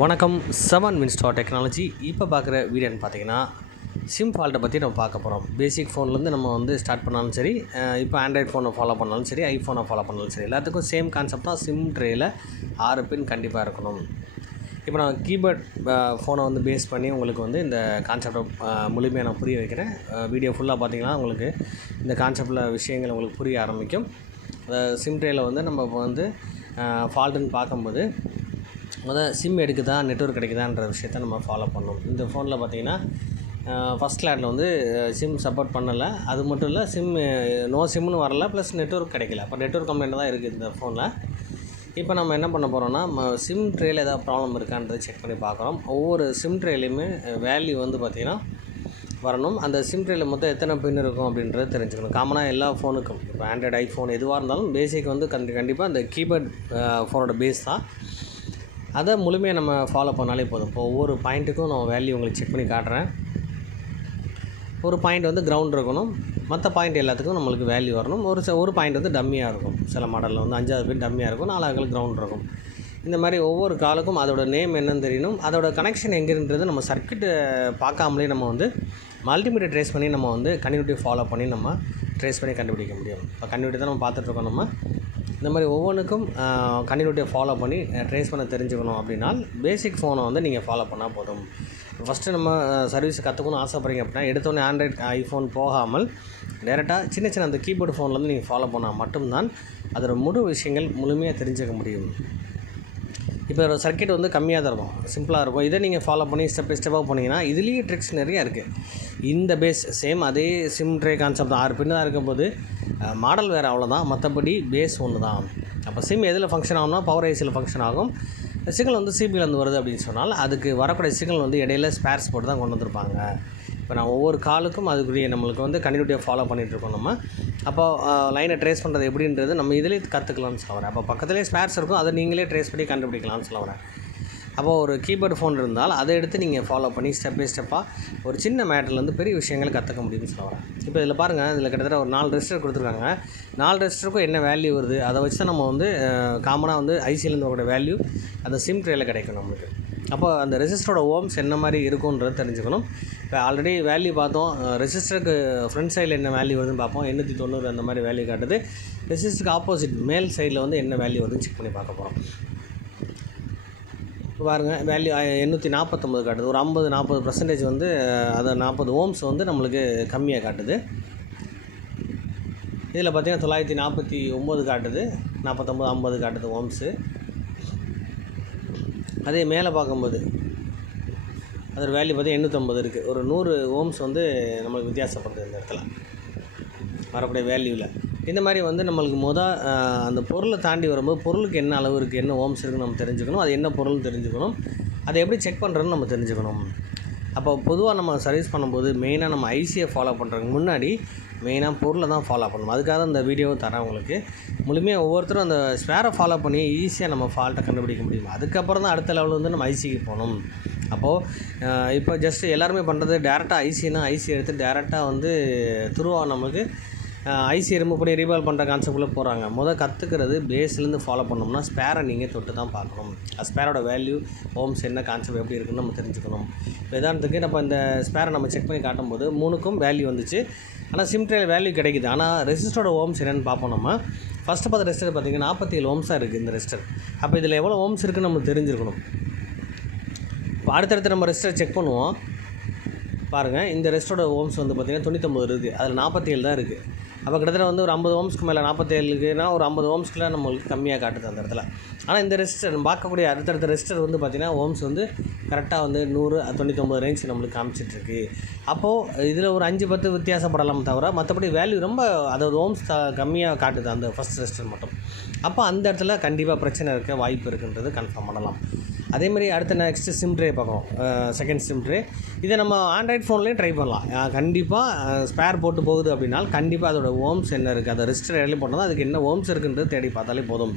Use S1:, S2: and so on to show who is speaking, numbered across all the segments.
S1: வணக்கம் seven மின்ஸ்டார் technology. இப்போ பார்க்குற வீடியோன்னு பார்த்தீங்கன்னா சிம் ஃபால்ட்டை பற்றி நம்ம பார்க்க போகிறோம் பேசிக் ஃபோன்லேருந்து நம்ம வந்து ஸ்டார்ட் பண்ணாலும் சரி இப்போ ஆண்ட்ராய்ட் ஃபோனை ஃபாலோ பண்ணாலும் சரி ஐஃபோனை ஃபாலோ பண்ணாலும் சரி எல்லாத்துக்கும் சேம் கான்செப்ட் தான் சிம் ட்ரேயில் ஆறு பின் கண்டிப்பாக இருக்கணும். இப்போ நான் கீபோர்ட் ஃபோனை வந்து பேஸ் பண்ணி உங்களுக்கு வந்து இந்த கான்செப்டை முழுமையாக நான் புரிய வைக்கிறேன். வீடியோ ஃபுல்லாக பார்த்தீங்கன்னா உங்களுக்கு இந்த கான்செப்டில் விஷயங்கள் உங்களுக்கு புரிய ஆரம்பிக்கும். சிம் ட்ரேயில் வந்து நம்ம இப்போ வந்து ஃபால்ட்டுன்னு பார்க்கும்போது முதல் சிம் எடுக்குதா நெட்ஒர்க் கிடைக்குதான்ற விஷயத்த நம்ம ஃபாலோ பண்ணணும். இந்த ஃபோனில் பார்த்தீங்கன்னா ஃபஸ்ட் லேண்டில் வந்து சிம் சப்போர்ட் பண்ணலை. அது மட்டும் இல்லை சிம் நோ சிம்னு வரல ப்ளஸ் நெட்ஒர்க் கிடைக்கல. அப்போ நெட்ஒர்க் கம்ப்ளைண்ட் தான் இருக்குது இந்த ஃபோனில் இப்போ நம்ம என்ன பண்ண போகிறோம்னா சிம் ட்ரேயில் ஏதாவது ப்ராப்ளம் இருக்கான்றதை செக் பண்ணி பார்க்குறோம். ஒவ்வொரு சிம் ட்ரேலையுமே வேல்யூ வந்து பார்த்திங்கன்னா வரணும். அந்த சிம் ட்ரேயில் மொத்தம் எத்தனை பின் இருக்கும் அப்படின்றத தெரிஞ்சுக்கணும். காமனாக எல்லா ஃபோனுக்கும் இப்போ ஆண்ட்ராய்டு ஐஃபோன் எதுவாக இருந்தாலும் பேசிக் வந்து கண்டி கண்டிப்பாக அந்த கீபோர்ட் ஃபோனோட பேஸ் தான். அதை முழுமையாக நம்ம ஃபாலோ பண்ணாலே போதும். இப்போ ஒவ்வொரு பாயிண்ட்டுக்கும் நான் வேல்யூ உங்களுக்கு செக் பண்ணி காட்டுறேன். ஒரு பாயிண்ட் வந்து கிரவுண்ட் இருக்கணும். மற்ற பாயிண்ட் எல்லாத்துக்கும் நம்மளுக்கு வேல்யூ வரணும். ஒரு ச ஒரு பாயிண்ட் வந்து டம்மியாக இருக்கும். சில மாடலில் வந்து அஞ்சாவது பேர் டம்மியாக இருக்கும். நாலாவது கிரவுண்ட் இருக்கும். இந்த மாதிரி ஒவ்வொரு காலுக்கும் அதோட நேம் என்னன்னு தெரியணும். அதோட கனெக்ஷன் எங்கேன்றது நம்ம சர்க்கியூட்டை பார்க்காமலே நம்ம வந்து மல்டிமீட்டர் ட்ரேஸ் பண்ணி நம்ம வந்து கன்யூட்டி ஃபாலோ பண்ணி நம்ம ட்ரேஸ் பண்ணி கண்டுபிடிக்க முடியும். இப்போ கன்யூட்டி தான் நம்ம பார்த்துட்ருக்கோம் நம்ம. இந்த மாதிரி ஒவ்வொன்றுக்கும் கண்டினியூட்டியை ஃபாலோ பண்ணி ட்ரேஸ் பண்ண தெரிஞ்சுக்கணும் அப்படின்னா பேசிக் ஃபோனை வந்து நீங்கள் ஃபாலோ பண்ணால் போதும். ஃபஸ்ட்டு நம்ம சர்வீஸ் கற்றுக்கணும்னு ஆசைப்பட்றீங்க அப்படின்னா எடுத்தோடனே ஆண்ட்ராய்ட் ஐஃபோன் போகாமல் டேரெக்டாக சின்ன சின்ன அந்த கீபோர்டு ஃபோன்லேருந்து நீங்கள் ஃபாலோ பண்ணால் மட்டும்தான் அதோட முழு விஷயங்கள் முழுமையாக தெரிஞ்சுக்க முடியும். இப்போ ஒரு சர்க்கிட் வந்து கம்மியாக தான் இருக்கும். சிம்பிளாக இருக்கும். இதை நீங்கள் ஃபாலோ பண்ணி ஸ்டெப் பை ஸ்டெப்பாக போனீங்கன்னா இதுலேயே ட்ரிக்ஸ் நிறையா இருக்குது இந்த பேஸ் சேம் அதே சிம் ட்ரே கான்செப்ட் ஆறு பின்னு தான் இருக்கும்போது மாடல் வேறு அவ்வளோதான் மற்றபடி பேஸ் ஒன்று தான் அப்போ சிம் எதில் ஃபங்க்ஷன் ஆகும்னா பவர் ஐசியில் ஃபங்க்ஷன் ஆகும். சிக்னல் வந்து சிபிலேருந்து வருது அப்படின்னு சொன்னால் அதுக்கு வரக்கூடிய சிக்னல் வந்து இடையில ஸ்பேர்ஸ் போட்டு தான் கொண்டு வந்திருப்பாங்க. இப்போ நான் ஒவ்வொரு காலுக்கும் அதுக்குரிய நம்மளுக்கு வந்து கண்டினியூட்டியாக ஃபாலோ பண்ணிகிட்ருக்கோம் நம்ம. அப்போ லைனை ட்ரேஸ் பண்ணுறது எப்படின்றது நம்ம இதிலே கற்றுக்கலாம்னு சொல்ல வரேன். அப்போ பக்கத்துலேயே ஸ்பேர்ஸ் இருக்கும் அதை நீங்களே ட்ரேஸ் பண்ணி கண்டுபிடிக்கலாம்னு சொல்ல வரேன். அப்போது ஒரு கீபோர்டு ஃபோன் இருந்தால் அதை எடுத்து நீங்கள் ஃபாலோ பண்ணி ஸ்டெப் பை ஸ்டெப்பாக ஒரு சின்ன மேட்டர்லேருந்து பெரிய விஷயங்கள் கற்றுக்க முடியும்னு சொல்ல வரேன். இப்போ இதில் பாருங்கள் இதில் கிட்டத்தட்ட ஒரு நாலு ரெஜிஸ்டர் கொடுத்துருக்காங்க. நாலு ரெஜிஸ்டருக்கும் என்ன வேல்யூ வருது? அதை வச்சு தான் நம்ம வந்து காமனாக வந்து ஐசியிலேருந்து வரக்கூடிய வேல்யூ அந்த சிம் ட்ரேயில் கிடைக்கும் நம்மளுக்கு. அப்போ அந்த ரெஜிஸ்டரோட ஓம்ஸ் என்ன மாதிரி இருக்குன்றது தெரிஞ்சுக்கணும். இப்போ ஆல்ரெடி வேல்யூ பார்த்தோம். ரெஜிஸ்டருக்கு ஃப்ரண்ட் சைடில் என்ன வேல்யூ வருதுன்னு பார்ப்போம். எண்ணூற்றி தொண்ணூறு அந்த மாதிரி வேல்யூ காட்டுது. ரெசிஸ்டருக்கு ஆப்போசிட் மேல் சைடில் வந்து என்ன வேல்யூ வருதுன்னு செக் பண்ணி பார்க்க போகிறோம் பாருங்கள் வேல்யூ எண்ணூற்றி நாற்பத்தொம்பது காட்டுது. ஒரு ஐம்பது நாற்பது பர்சன்டேஜ் வந்து அதை நாற்பது ஓம்ஸ் வந்து நம்மளுக்கு கம்மியாக காட்டுது. இதில் பார்த்திங்கன்னா தொள்ளாயிரத்தி நாற்பத்தி ஒம்பது காட்டுது. நாற்பத்தொம்பது ஐம்பது காட்டுது ஓம்ஸு அதே மேலே பார்க்கும்போது அதோட வேல்யூ பார்த்தீங்கன்னா எண்ணூற்றம்பது இருக்குது ஒரு நூறு ஓம்ஸ் வந்து நம்மளுக்கு வித்தியாசப்படுது இந்த இடத்துல. வரக்கூடிய வேல்யூவில் இந்த மாதிரி வந்து நம்மளுக்கு மொதல் அந்த பொருளை தாண்டி வரும்போது பொருளுக்கு என்ன அளவு இருக்குது என்ன ஓம்ஸ் இருக்குன்னு நம்ம தெரிஞ்சுக்கணும். அது என்ன பொருள்னு தெரிஞ்சுக்கணும். அதை எப்படி செக் பண்ணுறதுன்னு நம்ம தெரிஞ்சுக்கணும். அப்போ பொதுவாக நம்ம சர்வீஸ் பண்ணும்போது மெயினாக நம்ம ஐசியை ஃபாலோ பண்ணுறதுக்கு முன்னாடி மெயினாக பொருளை தான் ஃபாலோ பண்ணணும். அதுக்காக அந்த இந்த வீடியோவை தரேன் உங்களுக்கு. முழுமையாக ஒவ்வொருத்தரும் அந்த ஸ்பேரை ஃபாலோ பண்ணி ஈஸியாக நம்ம ஃபால்ட்டை கண்டுபிடிக்க முடியும். அதுக்கப்புறம் தான் அடுத்த லெவலில் வந்து நம்ம ஐசிக்கு போகணும். அப்போது இப்போ ஜஸ்ட் எல்லாருமே பண்ணுறது டேரெக்டாக ஐசினா ஐசி எடுத்து டேரெக்டாக வந்து துருவா நமக்கு ஐசி ரிமூவ் பண்ணி ரீபால் பண்ணுற கான்செப்டில் போகிறாங்க முதல் கற்றுக்கிறது பேஸ்லேருந்து ஃபாலோ பண்ணோம்னா ஸ்பேரை நீங்கள் தொட்டு தான் பார்க்கணும். ஸ்பேரோட வேல்யூ ஹோம்ஸ் என்ன கான்செப்ட் எப்படி இருக்குன்னு நம்ம தெரிஞ்சுக்கணும். இப்போ உதாரணத்துக்கு நம்ம இந்த ஸ்பேரை நம்ம செக் பண்ணி காட்டும்போது மூணுக்கும் வேல்யூ வந்துச்சு. ஆனால் சிம்ட்ரேல் வேல்யூ கிடைக்குது. ஆனால் ரெசிஸ்டரோட ஹோம்ஸ் என்னென்னு பார்ப்போம் நம்ம. ஃபஸ்ட்டு பார்த்த ரெஜிஸ்டர் பார்த்திங்கன்னா நாற்பத்தி ஏழு இருக்குது இந்த ரெஜிஸ்டர் அப்போ இதில் எவ்வளோ ஹோம்ஸ் இருக்குன்னு நமக்கு தெரிஞ்சிருக்கணும். இப்போ அடுத்தடுத்து நம்ம ரெஸ்ட்டை செக் பண்ணுவோம். பாருங்கள் இந்த ரெஸ்ட்டோட ஓம்ஸ் வந்து பார்த்திங்கன்னா தொண்ணூத்தொம்பது இருக்குது. அதில் நாற்பத்தி ஏழு தான் இருக்குது அப்போ கிட்டத்தட்ட வந்து ஒரு ஐம்பது ஓம்ஸ்க்கு மேலே நாற்பத்தேழுக்குனா ஒரு ஐம்பது ஓம்ஸ்க்குலாம் நம்மளுக்கு கம்மியாக காட்டுது அந்த இடத்துல. ஆனால் இந்த ரெஜிஸ்டர் பார்க்கக்கூடிய அடுத்தடுத்த ரெஜிஸ்டர் வந்து பார்த்திங்கன்னா ஓம்ஸ் வந்து கரெக்டாக வந்து நூறு தொண்ணூத்தொம்பது ரேஞ்ச் நம்மளுக்கு காமிச்சிட்ருக்கு அப்போது இதில் ஒரு அஞ்சு பத்து வித்தியாசப்படலாம் தவிர மற்றபடி வேல்யூ ரொம்ப அதாவது ஓம்ஸ் த கம்மியாக காட்டுது அந்த ஃபஸ்ட் ரெஜிஸ்டர் மட்டும். அப்போ அந்த இடத்துல கண்டிப்பாக பிரச்சனை இருக்க வாய்ப்பு இருக்குன்றது கன்ஃபார்ம் பண்ணலாம். அதேமாதிரி அடுத்த நெக்ஸ்ட்டு சிம் ட்ரே பார்க்குறோம் செகண்ட் சிம் ட்ரே இதை நம்ம ஆண்ட்ராய்ட் ஃபோன்லேயும் ட்ரை பண்ணலாம். கண்டிப்பாக ஸ்பேர் போட்டு போகுது அப்படின்னா கண்டிப்பாக அதோட ஓம்ஸ் என்ன இருக்குது அதை ரிஜிஸ்டர் இடையில போட்டால் அதுக்கு என்ன ஓம்ஸ் இருக்குன்றது தேடி பார்த்தாலே போதும்.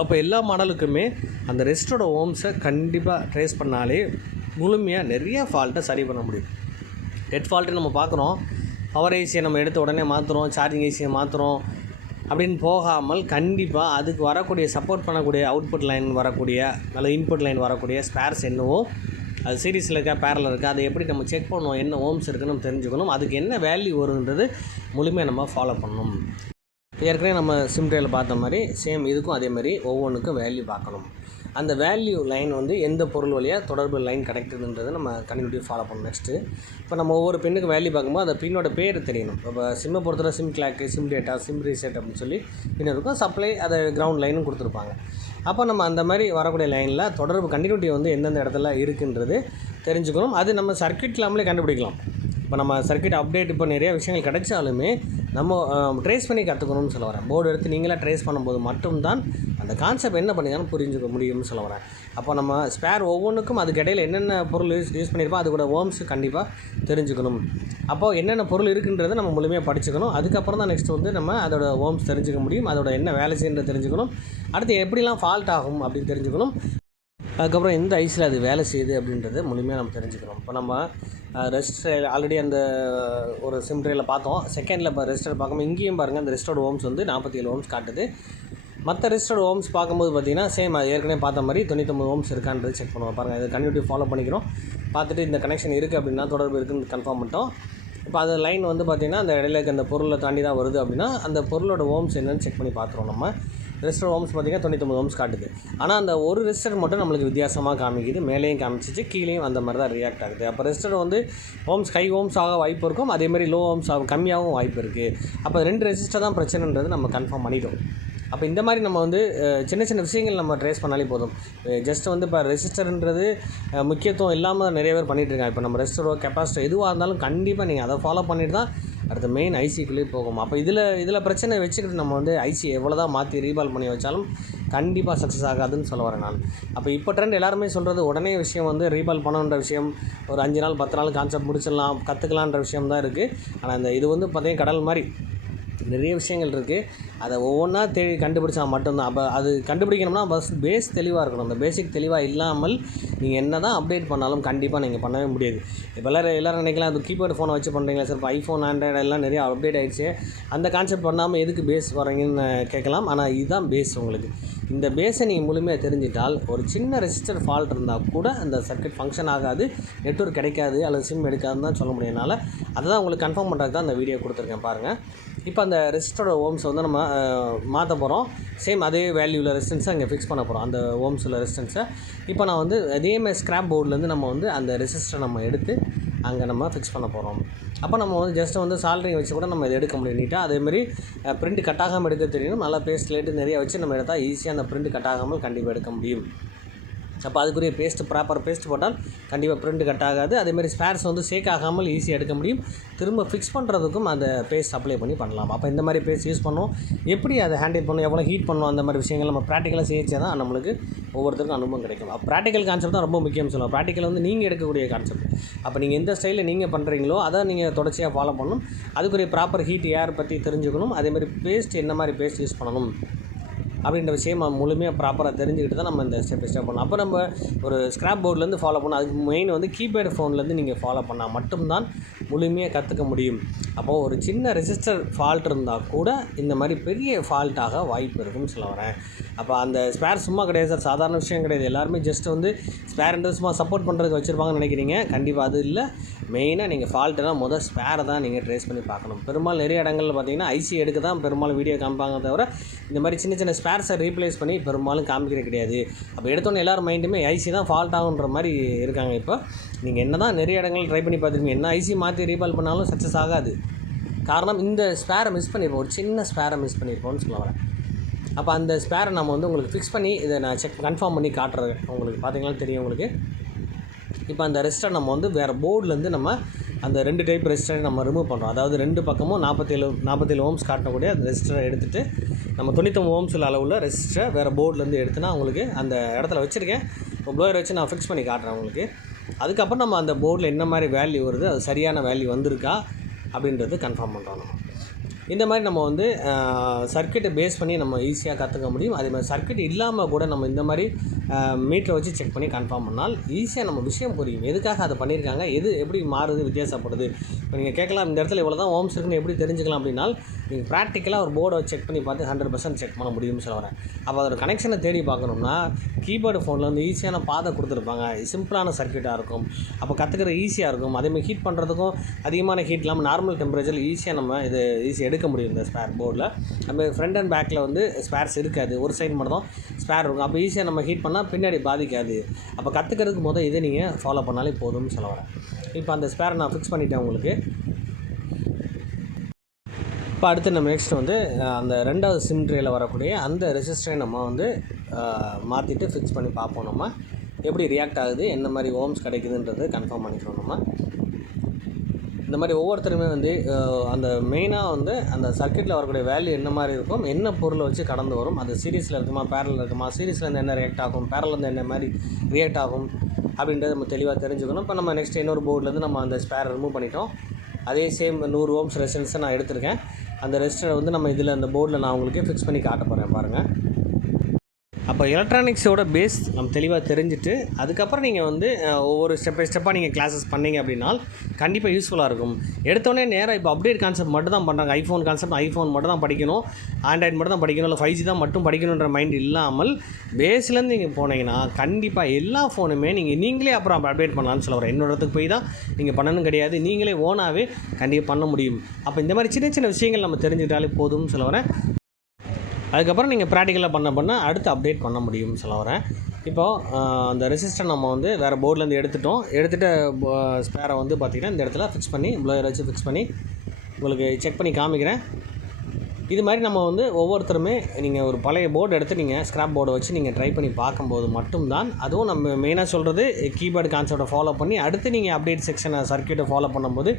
S1: அப்போ எல்லா மாடலுக்குமே அந்த ரெஸ்டோட ஓம்ஸை கண்டிப்பாக ட்ரேஸ் பண்ணாலே முழுமையாக நிறைய ஃபால்ட்டை சரி பண்ண முடியும். ஹெட் ஃபால்ட்டு நம்ம பார்க்குறோம். பவர் ஏசியை நம்ம எடுத்த உடனே மாற்றுறோம் சார்ஜிங் ஏசியை மாற்றுறோம் அப்படின்னு போகாமல் கண்டிப்பாக அதுக்கு வரக்கூடிய சப்போர்ட் பண்ணக்கூடிய அவுட்புட் லைன் வரக்கூடிய அல்லது இன்புட் லைன் வரக்கூடிய ஸ்பேர்ஸ் என்னவோ அது சீரீஸில் இருக்கா பேரில் இருக்கா அதை எப்படி நம்ம செக் பண்ணுவோம் என்ன ஓம்ஸ் இருக்குன்னு நம்ம தெரிஞ்சுக்கணும் அதுக்கு என்ன வேல்யூ வருன்றது முழுமையாக நம்ம ஃபாலோ பண்ணணும். ஏற்கனவே நம்ம சிம்டேயில் பார்த்த மாதிரி சேம் இதுக்கும் அதே மாதிரி ஒவ்வொன்றுக்கும் வேல்யூ பார்க்கணும். அந்த வேல்யூ லைன் வந்து எந்த பொருள் வழியாக தொடர்பு லைன் கிடைக்குதுன்றதை நம்ம கண்டினியூட்டி ஃபாலோ பண்ணணும் நெக்ஸ்ட்டு இப்போ நம்ம ஒவ்வொரு பெண்ணுக்கு வேல்யூ பார்க்கும்போது அந்த பின்னோட பேர் தெரியணும். இப்போ சிம்மை பொறுத்தவரை sim clock sim data sim reset அப்படின்னு சொல்லி பின்ன இருக்கும். சப்ளை அதை கிரவுண்ட் லைனும் கொடுத்துருப்பாங்க. அப்போ நம்ம அந்த மாதிரி வரக்கூடிய லைனில் தொடர்பு கண்டினியூட்டி வந்து எந்தெந்த இடத்துல இருக்குன்றது தெரிஞ்சுக்கணும். அது நம்ம சர்க்கியூட் இல்லாமலே கண்டுபிடிக்கலாம். இப்போ நம்ம சர்க்யூட் அப்டேட் இப்போ நிறைய விஷயங்கள் கிடைச்சாலுமே நம்ம ட்ரேஸ் பண்ணி கற்றுக்கணும்னு சொல்ல வரேன். போர்டு எடுத்து நீங்களாக ட்ரேஸ் பண்ணும்போது மட்டும்தான் அந்த கான்செப்ட் என்ன பண்ணிங்கன்னு புரிஞ்சுக்க முடியும்னு சொல்ல வரேன். அப்போ நம்ம ஸ்பேர் ஒவ்வொன்றுக்கும் அதுக்கு இடையில் என்னென்ன பொருள் யூஸ் யூஸ் பண்ணியிருப்போம் அது கூட ஓம்ஸ் கண்டிப்பாக தெரிஞ்சுக்கணும். அப்போது என்னென்ன பொருள் இருக்குன்றதை நம்ம முழுமையாக படிச்சுக்கணும். அதுக்கப்புறம் தான் நெக்ஸ்ட் வந்து நம்ம அதோட ஓம்ஸ் தெரிஞ்சுக்க முடியும். அதோட என்ன வேலை செய்யறது தெரிஞ்சுக்கணும். அடுத்து எப்படிலாம் ஃபால்ட் ஆகும் அப்படின்னு தெரிஞ்சுக்கணும். அதுக்கப்புறம் எந்த ஐஸில் அது வேலை செய்யுது அப்படின்றத முழுமையாக நம்ம தெரிஞ்சுக்கணும். இப்போ நம்ம ரெஸ்ட் ஆல்ரெடி அந்த ஒரு சிம்ட்ரேயில் பார்த்தோம். செகண்டில் இப்போ ரெஸ்டர் பார்க்கும்போது இங்கேயும் பாருங்கள் அந்த ரெஸ்டோட ஓம்ஸ் வந்து நாற்பத்தி ஏழு ஓம்ஸ் காட்டுது. மற்ற ரெஸ்டோட ஓம்ஸ் பார்க்கும்போது பார்த்தீங்கன்னா சேம் அது ஏற்கனவே பார்த்த மாதிரி தொண்ணூத்தொம்பது ஓம்ஸ் இருக்கான்றது செக் பண்ணுவோம். பாருங்கள் இது கண்டினியூட்டி ஃபாலோ பண்ணிக்கிறோம். பார்த்துட்டு இந்த கனெக்ஷன் இருக்குது அப்படின்னா தொடர்பு இருக்குன்னு கன்ஃபார்ம் பண்ணிட்டோம். இப்போ அது லைன் வந்து பார்த்திங்கன்னா அந்த இடையில இருக்க அந்த பொருளை தாண்டி தான் வருது அப்படின்னா அந்த பொருளோட ஓம்ஸ் என்னென்னு செக் பண்ணி பார்த்துருவோம் நம்ம. ரெஜிஸ்டர் ஓம்ஸ் பார்த்திங்கன்னா தொண்ணூத்தொம்பது ஓம்ஸ் காட்டுது. ஆனால் அந்த ஒரு ரெஜிஸ்டர் மட்டும் நம்மளுக்கு வித்தியாசமாக காமிக்குது. மேலேயும் காமிச்சிச்சு கீழேயும் அந்த மாதிரி தான் ரியாக்ட் ஆகுது. அப்போ ரெஜிஸ்டர் வந்து ஓம்ஸ் ஹை ஓம்ஸ் ஆக வாய்ப்பு இருக்கும். அதே மாதிரி லோ ஓம்ஸ் ஆக கம்மியாகவும் வாய்ப்பு இருக்குது அப்போ ரெண்டு ரெஜிஸ்டர் தான் பிரச்சனைன்றது நம்ம கன்ஃபார்ம் பண்ணிட்டோம். அப்போ இந்த மாதிரி நம்ம வந்து சின்ன சின்ன விஷயங்கள் நம்ம ட்ரேஸ் பண்ணாலே போதும். ஜஸ்ட் வந்து இப்போ ரெஜிஸ்டர்ன்றது முக்கியத்துவம் இல்லாமல் நிறைய பேர் பண்ணிகிட்டு இருக்காங்க. இப்போ நம்ம ரெஜிஸ்டரோ கெப்பாசிட்டர் எதுவாக இருந்தாலும் கண்டிப்பாக நீங்கள் அதை ஃபாலோ பண்ணிட்டு தான் அடுத்து மெயின் ஐசிக்குள்ளேயே போகும். அப்போ இதில் இதில் பிரச்சனை வச்சுக்கிட்டு நம்ம வந்து ஐசி எவ்வளோ தான் மாற்றி ரீபால் பண்ணி வச்சாலும் கண்டிப்பாக சக்ஸஸ் ஆகாதுன்னு சொல்ல வரேன் நான். அப்போ இப்போ ட்ரெண்ட் எல்லாருமே சொல்கிறது உடனே விஷயம் வந்து ரீபால் பண்ணணுன்ற விஷயம் ஒரு அஞ்சு நாள் பத்து நாள் கான்செப்ட் முடிச்சிடலாம் கற்றுக்கலான்ற விஷயம் தான் இருக்குது ஆனால் இந்த இது வந்து பார்த்தீங்கன்னா கடல் மாதிரி நிறைய விஷயங்கள் இருக்குது அதை ஒவ்வொன்றா தேடி கண்டுபிடிச்சா மட்டும்தான். அப்போ அது கண்டுபிடிக்கணும்னா ஃபஸ்ட் பேஸ் தெளிவாக இருக்கணும். அந்த பேசிக் தெளிவாக இல்லாமல் நீங்கள் என்ன தான் அப்டேட் பண்ணாலும் கண்டிப்பாக நீங்கள் பண்ணவே முடியாது. இப்போ எல்லோரும் எல்லோரும் நினைக்கலாம் அது கீபேட் ஃபோனை வச்சு பண்ணுறீங்களா சார் இப்போ ஐஃபோன் ஆண்ட்ராய்டு எல்லாம் நிறைய அப்டேட் ஆகிடுச்சு அந்த கான்செப்ட் பண்ணாமல் எதுக்கு பேஸ் வரீங்கன்னு கேட்கலாம். ஆனால் இதுதான் பேஸ் உங்களுக்கு. இந்த பேஸை நீங்கள் முழுமையாக தெரிஞ்சிட்டால் ஒரு சின்ன ரெசிஸ்டர் ஃபால்ட் இருந்தால் கூட அந்த சர்க்கியூட் ஃபங்க்ஷன் ஆகாது நெட்வொர்க் கிடைக்காது அல்லது சிம் எடுக்காதுன்னு தான் சொல்ல முடியும். அதை தான் உங்களுக்கு கன்ஃபார்ம் பண்ணுறதுக்கு தான் அந்த வீடியோ கொடுத்துருக்கேன் பாருங்கள் இப்போ அந்த ரெசிஸ்டரோட ஓம்ஸ் வந்து நம்ம மாற்ற போகிறோம் சேம் அதே வேல்யூவில் ரெசிஸ்டன்ஸை அங்கே ஃபிக்ஸ் பண்ண போகிறோம் அந்த ஓம்ஸில் ரெசிஸ்டன்ஸை இப்போ நான் வந்து அதே மாதிரி ஸ்க்ராப் போர்ட்லேருந்து நம்ம வந்து அந்த ரெசிஸ்டரை நம்ம எடுத்து அங்கே நம்ம ஃபிக்ஸ் பண்ண போகிறோம் அப்போ நம்ம வந்து ஜஸ்ட் வந்து சால்ட்ரிங் வச்சு கூட நம்ம இதை எடுக்க முடியும். நீட்டாக அதேமாரி பிரிண்ட் கட் ஆகாமல் எடுக்க தெரியும். நல்லா பேஸ்ட் லேட்டு நிறைய வச்சு நம்ம எடுத்தால் ஈஸியாக அந்த பிரிண்ட் கட் ஆகாமல் கண்டிப்பாக எடுக்க முடியும். அப்போ அதுக்குரிய பேஸ்ட் ப்ராப்பர் பேஸ்ட் போட்டால் கண்டிப்பாக பிரிண்ட் கட் ஆகாது. அதேமாதிரி ஸ்பேர்ஸ் வந்து சேக் ஆகாமல் ஈஸியாக எடுக்க முடியும். திரும்ப ஃபிக்ஸ் பண்ணுறதுக்கும் அந்த பேஸ்ட் அப்ளை பண்ணி பண்ணலாம். அப்போ இந்த மாதிரி பேஸ்ட் யூஸ் பண்ணுவோம் எப்படி அதை ஹேண்டில் பண்ணணும் எவ்வளோ ஹீட் பண்ணணும் அந்த மாதிரி விஷயங்கள் நம்ம ப்ராக்டிக்கலாக செய்யச்சே தான் நம்மளுக்கு ஒவ்வொருத்தருக்கும் அனுபவம் கிடைக்கும். அப்போ ப்ராக்டிக்கல் கான்செப்ட் தான் ரொம்ப முக்கியம் சொல்லுவோம். ப்ராக்டிக்கல் வந்து நீங்கள் எடுக்கக்கூடிய கான்செப்ட் அப்போ நீங்கள் எந்த ஸ்டைலில் நீங்கள் பண்ணுறீங்களோ அதை நீங்கள் தொடர்ச்சியாக ஃபாலோ பண்ணணும். அதுக்குரிய ப்ராப்பர் ஹீட் ஏர் பற்றி தெரிஞ்சுக்கணும். அதேமாதிரி பேஸ்ட் என்ன மாதிரி பேஸ்ட் யூஸ் பண்ணணும்? அப்படின்ற விஷயம் நம்ம முழுமையாக ப்ராப்பராக தெரிஞ்சுக்கிட்டு தான் நம்ம இந்த ஸ்டெப் ஸ்டெப் பண்ணலாம் அப்போ நம்ம ஒரு ஸ்க்ராப் போர்ட்லேருந்து ஃபாலோ பண்ணணும் அதுக்கு மெயின் வந்து கீபேட் ஃபோன்லேருந்து நீங்கள் ஃபாலோ பண்ணால் மட்டும்தான் முழுமையாக கற்றுக்க முடியும். அப்போது ஒரு சின்ன ரெசிஸ்டர் ஃபால்ட் இருந்தால் கூட இந்த மாதிரி பெரிய ஃபால்ட்டாக வாய்ப்பு இருக்குன்னு சொல்ல வரேன். அப்போ அந்த ஸ்பேர் சும்மா கிடையாது சார். சாதாரண விஷயம் கிடையாது. எல்லாருமே ஜஸ்ட் வந்து ஸ்பேர்ன்றது சும்மா சப்போர்ட் பண்ணுறதுக்கு வச்சுருப்பாங்கன்னு நினைக்கிறீங்க. கண்டிப்பாக அது இல்லை. மெயினாக நீங்கள் ஃபால்ட்டுனா முதல் ஸ்பேரை தான் நீங்கள் ட்ரேஸ் பண்ணி பார்க்கணும். பெரும்பாலும் நிறைய இடங்களில் பார்த்தீங்கன்னா ஐசி எடுக்க தான் பெரும்பாலும் வீடியோ காமிப்பாங்க தவிர இந்த மாதிரி சின்ன சின்ன ஸ்பேர் ஸ்பேர்ஸை ரீப்ளேஸ் பண்ணி பெரும்பாலும் காமிக்கிறது கிடையாது. அப்போ எடுத்தோன்னே எல்லார் மைண்டுமே ஐசி தான் ஃபால்ட் ஆகுன்ற மாதிரி இருக்காங்க இப்போ. நீங்கள் என்ன தான் நிறைய இடங்கள் ட்ரை பண்ணி பார்த்துருக்கீங்க என்ன ஐசி மாற்றி ரீபால் பண்ணாலும் சக்ஸஸ் ஆகாது. காரணம் இந்த ஸ்பேரை மிஸ் பண்ணியிருப்போம் ஒரு சின்ன ஸ்பேரை மிஸ் பண்ணியிருப்போம்னு சொல்ல வரேன். அப்போ அந்த ஸ்பேரை நம்ம வந்து உங்களுக்கு ஃபிக்ஸ் பண்ணி இதை நான் செக் கன்ஃபார்ம் பண்ணி காட்டுறேன். உங்களுக்கு பார்த்தீங்கன்னா தெரியும் உங்களுக்கு. இப்போ அந்த ரெஸ்ட்டை நம்ம வந்து வேறு போர்ட்லேருந்து நம்ம அந்த ரெண்டு டைப் ரெஸ்டரை நம்ம ரிமூவ் பண்ணுறோம் அதாவது ரெண்டு பக்கமும் நாற்பத்தேழு நாற்பத்தேழு ஓம்ஸ் காட்டக்கூடிய அந்த ரெஸ்டரை எடுத்துகிட்டு நம்ம தொண்ணூத்தொம்பது ஓம்ஸில் அளவுள்ள ரெஸ்டரை வேறு போர்ட்லேருந்து எடுத்துனா உங்களுக்கு அந்த இடத்துல வச்சுருக்கேன். இப்போ ப்ளோயர் வச்சு நான் ஃபிக்ஸ் பண்ணி காட்டுறேன் உங்களுக்கு. அதுக்கப்புறம் நம்ம அந்த போர்டில் என்ன மாதிரி வேல்யூ வருது அது சரியான வேல்யூ வந்திருக்கா அப்படின்றது கன்ஃபார்ம் பண்ணுறோம் நம்ம. இந்த மாதிரி நம்ம வந்து சர்க்கியூட்டை பேஸ் பண்ணி நம்ம ஈஸியாக கற்றுக்க முடியும். அதே மாதிரி சர்க்கியூட் இல்லாமல் கூட நம்ம இந்த மாதிரி மீட்டரை வச்சு செக் பண்ணி கன்ஃபார்ம் பண்ணால் ஈஸியாக நம்ம விஷயம் புரியும். எதுக்காக அதை பண்ணியிருக்காங்க? எது எப்படி மாறுது? வித்தியாசப்படுது? இப்போ நீங்கள் கேட்கலாம் இந்த இடத்துல இவ்வளோ தான் ஓம்ஸ் இருக்குன்னு எப்படி தெரிஞ்சுக்கலாம் அப்படின்னா நீங்கள் ப்ராக்டிக்கலாக ஒரு போர்டை செக் பண்ணி பார்த்து ஹண்ட்ரட் பர்சன்ட் செக் பண்ண முடியும்னு சொல்ல வரேன். அப்போ அதோட கனெக்ஷனை தேடி பார்க்கணும்னா கீபோர்டு ஃபோனில் வந்து ஈஸியான பாதை கொடுத்துருப்பாங்க. சிம்பிளான சர்க்யூட்டாக இருக்கும். அப்போ கற்றுக்கிற ஈஸியாக இருக்கும். அதேமாதிரி ஹீட் பண்ணுறதுக்கும் அதிகமான ஹீட் இல்லாமல் நார்மல் டெம்பரேச்சரில் ஈஸியாக நம்ம இது ஈஸியாக எடுக்க முடியும் இந்த ஸ்பேர் போர்டில் நம்ம ஃப்ரண்ட் அண்ட் பேக்கில் வந்து ஸ்பேர்ஸ் இருக்காது. ஒரு சைடு மட்டும் தான் ஸ்பேர் இருக்கும். அப்போ ஈஸியாக நம்ம ஹீட் பண்ணால் பின்னாடி பாதிக்காது. அப்போ கற்றுக்கிறதுக்கு முதல் இதை நீங்கள் ஃபாலோ பண்ணாலே போதும்னு சொல்ல வரேன். இப்போ அந்த ஸ்பேரை நான் ஃபிக்ஸ் பண்ணிட்டேன் உங்களுக்கு. இப்போ அடுத்து நம்ம நெக்ஸ்ட் வந்து அந்த ரெண்டாவது சிம் ட்ரேயில் வரக்கூடிய அந்த ரெசிஸ்டரை நம்ம வந்து மாற்றிட்டு ஃபிக்ஸ் பண்ணி பார்ப்போம் நம்ம. எப்படி ரியாக்ட் ஆகுது என்ன மாதிரி ஓம்ஸ் கிடைக்குதுன்றது கன்ஃபார்ம் பண்ணிக்கிறோம் நம்ம. இந்த மாதிரி ஒவ்வொருத்தருமே வந்து அந்த மெயினாக வந்து அந்த சர்க்கியூட்டில் வரக்கூடிய வேல்யூ என்ன மாதிரி இருக்கும் என்ன பொருளை வச்சு கடந்து வரும் அது சீரீஸில் இருக்குமா பேரலில் இருக்குமா சீரீஸ்லேருந்து என்ன ரியாக்ட் ஆகும் பேரலேருந்து என்ன மாதிரி ரியாக்ட் ஆகும் அப்படின்றத நம்ம தெளிவாக தெரிஞ்சுக்கணும். இப்போ நம்ம நெக்ஸ்ட் இன்னொரு போர்ட்லேருந்து நம்ம அந்த ஸ்பேரை ரிமூவ் பண்ணிட்டோம். அதே சேம் நூறு ஓம்ஸ் ரெசிஸ்டன்ஸை நான் எடுத்திருக்கேன். அந்த ரெசிஸ்டரை வந்து நம்ம இதில் அந்த போர்டில் நான் உங்களுக்கு ஃபிக்ஸ் பண்ணி காட்ட போகிறேன் பாருங்கள் அப்போ எலக்ட்ரானிக்ஸோட பேஸ் நம்ம தெளிவாக தெரிஞ்சுட்டு அதுக்கப்புறம் நீங்கள் வந்து ஒவ்வொரு ஸ்டெப் பை ஸ்டெப்பாக நீங்கள் கிளாஸஸ் பண்ணீங்க அப்படின்னா கண்டிப்பாக யூஸ்ஃபுல்லாக இருக்கும். எடுத்தோடனே நேராக இப்போ அப்டேட் கான்செப்ட் மட்டும் தான் பண்ணுறாங்க ஐஃபோன் கான்செப்ட் ஐஃபோன் மட்டும் தான் படிக்கணும். ஆண்ட்ராய்டு மட்டும் தான் படிக்கணும். இல்லை ஃபைவ் ஜி தான் மட்டும் படிக்கணுன்ற மைண்ட் இல்லாமல் பேஸ்லேருந்து நீங்கள் போனீங்கன்னா கண்டிப்பாக எல்லா ஃபோனுமே நீங்கள் நீங்களே அப்புறம் அப்டேட் பண்ணலாம்னு சொல்ல வரேன். இன்னொரு இடத்துக்கு போய் தான் நீங்கள் பண்ணணும் கிடையாது. நீங்களே ஓனாகவே கண்டிப்பாக பண்ண முடியும். அப்போ இந்த மாதிரி சின்ன சின்ன விஷயங்கள் நம்ம தெரிஞ்சுக்கிட்டாலே போதும்னு சொல்ல வரேன். அதுக்கப்புறம் நீங்கள் ப்ராக்டிக்கலாக பண்ண பண்ண அடுத்து அப்டேட் பண்ண முடியும்னு சொல்ல வரேன். இப்போது அந்த ரெசிஸ்டர் நம்ம வந்து வேறு போர்ட்லேருந்து எடுத்துட்டோம். எடுத்துகிட்ட ஸ்பேரை வந்து பார்த்திங்கன்னா இந்த இடத்துல ஃபிக்ஸ் பண்ணி ப்ளோயர் வச்சு ஃபிக்ஸ் பண்ணி உங்களுக்கு செக் பண்ணி காமிக்கிறேன். இது மாதிரி நம்ம வந்து ஒவ்வொருத்தருமே நீங்கள் ஒரு பழைய போர்டு எடுத்து நீங்கள் ஸ்க்ராப் போர்டை வச்சு நீங்கள் ட்ரை பண்ணி பார்க்கும்போது மட்டும்தான் அதுவும் நம்ம மெயினாக சொல்கிறது கீபோர்டு கான்செப்டை ஃபாலோ பண்ணி அடுத்து நீங்கள் அப்டேட் செக்ஷனை சர்க்கியூட்டை ஃபாலோ பண்ணும்போது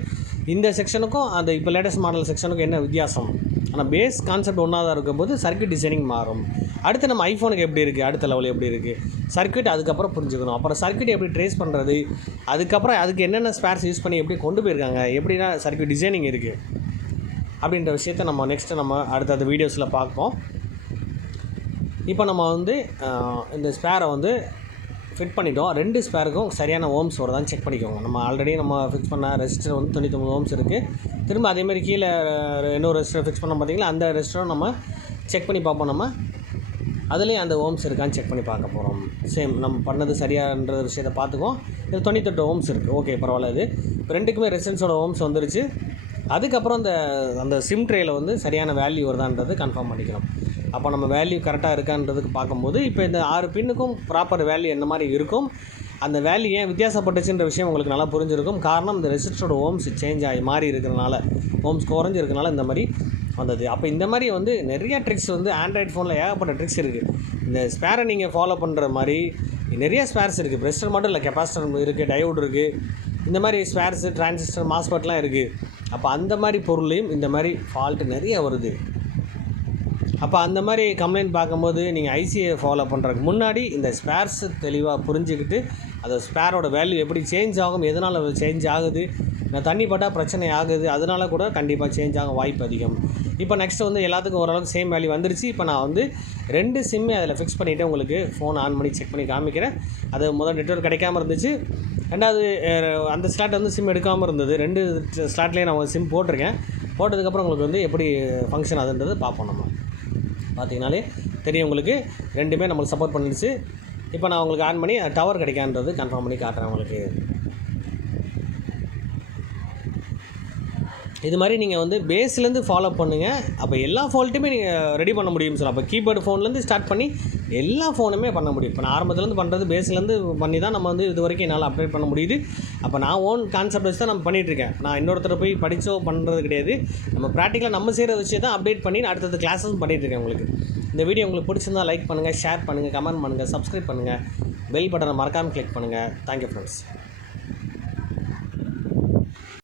S1: இந்த செக்ஷனுக்கும் அந்த இப்போ லேட்டஸ்ட் மாடல் செக்ஷனுக்கும் என்ன வித்தியாசம்? ஆனால் பேஸ் கான்செப்ட் ஒன்றா தான் இருக்கும்போது சர்க்கியூட் டிசைனிங் மாறும். அடுத்து நம்ம ஐஃபோனுக்கு எப்படி இருக்குது அடுத்த லெவல் எப்படி இருக்குது சர்க்கியூட் அதுக்கப்புறம் புரிஞ்சுக்கணும். அப்புறம் சர்க்கியூட் எப்படி ட்ரேஸ் பண்ணுறது அதுக்கப்புறம் அதுக்கு என்னென்ன ஸ்பேர்ஸ் யூஸ் பண்ணி எப்படி கொண்டு போயிருக்காங்க? எப்படின்னா சர்க்கியூட் டிசைனிங் இருக்குது அப்படின்ற விஷயத்த நம்ம நெக்ஸ்ட்டு நம்ம அடுத்தடுத்த வீடியோஸில் பார்ப்போம். இப்போ நம்ம வந்து இந்த ஸ்பேரை வந்து ஃபிட் பண்ணிட்டோம். ரெண்டு ஸ்பேருக்கும் சரியான ஓம்ஸ் வருதான்னு செக் பண்ணிக்கோங்க. நம்ம ஆல்ரெடி நம்ம ஃபிக்ஸ் பண்ண ரெஜிஸ்டர் வந்து தொண்ணூத்தொம்பது ஓம்ஸ் இருக்குது திரும்ப அதேமாதிரி கீழே இன்னொரு ரெஜிஸ்டர் ஃபிக்ஸ் பண்ணோம் பார்த்தீங்களா அந்த ரெஜிஸ்டரும் நம்ம செக் பண்ணி பார்ப்போம். நம்ம அதுலேயும் அந்த ஓம்ஸ் இருக்கான்னு செக் பண்ணி பார்க்க போகிறோம் சேம் நம்ம பண்ணது சரியான்ற விஷயத்தை பார்த்துக்குவோம். இது தொண்ணூத்தெட்டு ஓம்ஸ் இருக்குது ஓகே பரவாயில்ல இது. இப்போ ரெண்டுக்குமே ரெசிடென்ஸோட ஓம்ஸ் வந்துருச்சு. அதுக்கப்புறம் அந்த அந்த சிம் ட்ரேயில் வந்து சரியான வேல்யூ வருதான்றது கன்ஃபார்ம் பண்ணிக்கலாம் அப்போ நம்ம வேல்யூ கரெக்டாக இருக்கான்றதுக்கு பார்க்கும்போது இப்போ இந்த ஆறு பின்னுக்கும் ப்ராப்பர் வேல்யூ என்ன மாதிரி இருக்கும்? அந்த வேல்யூ ஏன் வித்தியாசப்பட்டுச்சுன்ற விஷயம் உங்களுக்கு நல்லா புரிஞ்சிருக்கும். காரணம் இந்த ரெசிஸ்டரோட ஓம்ஸ் சேஞ்ச் ஆகி மாறி இருக்கிறனால ஓம்ஸ் குறைஞ்சிருக்கனால இந்த மாதிரி வந்தது. அப்போ இந்த மாதிரி வந்து நிறைய ட்ரிக்ஸ் வந்து ஆண்ட்ராய்ட் ஃபோனில் ஏகப்பட்ட ட்ரிக்ஸ் இருக்குது இந்த ஸ்பேரை நீங்கள் ஃபாலோ பண்ணுற மாதிரி நிறைய ஸ்பேர்ஸ் இருக்குது ப்ரெஸ்டர் மட்டும் இல்லை கெப்பாசிட்டர் இருக்குது டயோடு இருக்குது இந்த மாதிரி ஸ்பேர்ஸு டிரான்சிஸ்டர் மாஸ்பெட்லாம் இருக்குது அப்போ அந்த மாதிரி பொருளையும் இந்த மாதிரி ஃபால்ட்டு நிறைய வருது. அப்போ அந்த மாதிரி கம்ப்ளைண்ட் பார்க்கும்போது நீங்கள் ஐசிஐ ஃபாலோ பண்ணுறதுக்கு முன்னாடி இந்த ஸ்பேர்ஸ் தெளிவாக புரிஞ்சுக்கிட்டு அந்த ஸ்பேரோட வேல்யூ எப்படி சேஞ்ச் ஆகும் எதனால் சேஞ்ச் ஆகுது நான் தண்ணி பட்டால் பிரச்சனை ஆகுது அதனால கூட கண்டிப்பாக சேஞ்ச் ஆக வாய்ப்பு அதிகம். இப்போ நெக்ஸ்ட் வந்து எல்லாத்துக்கும் ஓரளவுக்கு சேம் வேல்யூ வந்துருச்சு. இப்போ நான் வந்து ரெண்டு சிம்மை அதில் ஃபிக்ஸ் பண்ணிவிட்டு உங்களுக்கு ஃபோன் ஆன் பண்ணி செக் பண்ணி காமிக்கிறேன். அது முதல் நெட்ஒர்க் கிடைக்காம இருந்துச்சு. ரெண்டாவது அந்த ஸ்லாட் வந்து சிம் எடுக்காமல் இருந்தது. ரெண்டு ஸ்லாட்லேயே நான் சிம் போட்டிருக்கேன். போட்டதுக்கப்புறம் உங்களுக்கு வந்து எப்படி ஃபங்க்ஷன் ஆகுதுன்றது பார்ப்போம் நம்ம. பார்த்தீங்கனாலே தெரியும் உங்களுக்கு. ரெண்டுமே நம்மளுக்கு சப்போர்ட் பண்ணிடுச்சு. இப்போ நான் உங்களுக்கு ஆன் பண்ணி டவர் கிடைக்கான்றது கன்ஃபார்ம் பண்ணி காட்டுறேன் உங்களுக்கு. இது மாதிரி நீங்கள் வந்து பேஸ்லேருந்து ஃபாலோ பண்ணுங்கள் அப்போ எல்லா ஃபால்ட்டுமே நீங்கள் ரெடி பண்ண முடியும் சார் அப்போ கீபோர்டு ஃபோன்லேருந்து ஸ்டார்ட் பண்ணி எல்லா ஃபோனுமே பண்ண முடியும். இப்போ நான் ஆரம்பத்துலேருந்து பண்ணுறது பேஸ்லேருந்து பண்ணி தான் நம்ம வந்து இது வரைக்கும் என்னால் அப்டேட் பண்ண முடியுது. அப்போ நான் ஓன் கான்செப்ட் வச்சு தான் நம்ம பண்ணிகிட்ருக்கேன் நான் இன்னொருத்தர் போய் படித்தோ பண்ணுறது கிடையாது. நம்ம ப்ராக்டிக்கலாக நம்ம செய்கிற விஷயம் தான் அப்டேட் பண்ணி நான் அடுத்தது கிளாஸஸும் பண்ணிகிட்ருக்கேன் உங்களுக்கு. இந்த வீடியோ உங்களுக்கு பிடிச்சிருந்தா லைக் பண்ணுங்கள் ஷேர் பண்ணுங்கள் கமெண்ட் பண்ணுங்கள் சப்ஸ்கிரைப் பண்ணுங்கள் பெல் பட்டனை மறக்காமல் கிளிக் பண்ணுங்கள் தேங்க்யூ ஃப்ரெண்ட்ஸ்